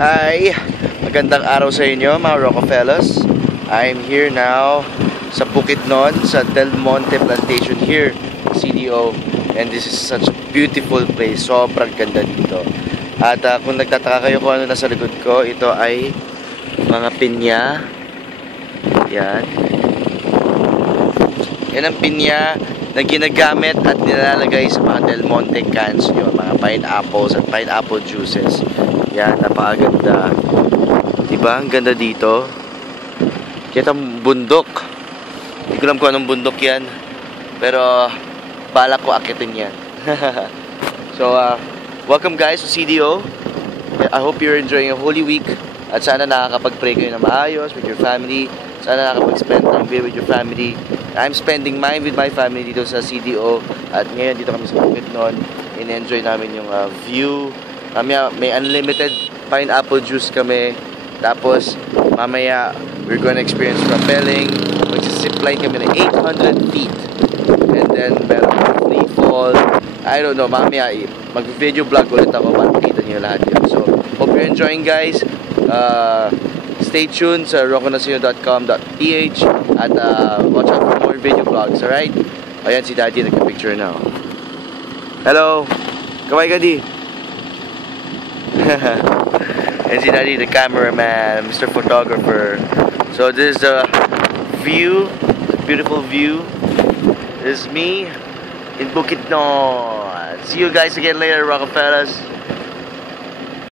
Hi! Magandang araw sa inyo mga Rockefellers. I'm here now sa Bukidnon, sa Del Monte Plantation here, CDO. And this is such a beautiful place. Sobrang ganda dito. At kung nagtataka kayo kung ano nasa likod ko, ito ay mga pinya. Yan. Yan ang pinya na ginagamit at nilalagay sa mga Del Monte cans nyo, mga pineapples at pineapple juices. Yan, napakaganda. Diba? Ang ganda dito. Kita bundok. Hindi ko alam kung anong bundok yan. Pero, balak ko akitin yan. So, welcome guys to CDO. I hope you're enjoying a Holy Week. At sana nakakapag-pray kayo na maayos with your family. Sana nakakapag-spend time with your family. I'm spending mine with my family dito sa CDO. At ngayon dito kami sa Bukidnon. In-enjoy namin yung view. Mamaya may unlimited pineapple juice kami. Tapos mamaya we're gonna experience rappelling. Mag-zipline kami na 800 feet. And then meron free fall. I don't know, mamaya mag-video vlog ulit ako para makita niyo lahat yun. So hope you're enjoying guys. Stay tuned sa rockonasino.com.ph at watch out for more video vlogs, alright? Ayan si Daddy nagka-picture now. Hello! Kaway ka di! And si Daddy, the cameraman, Mr. Photographer. So this is the view, beautiful view. This is me in Bukidnon. See you guys again later, Rockefellers.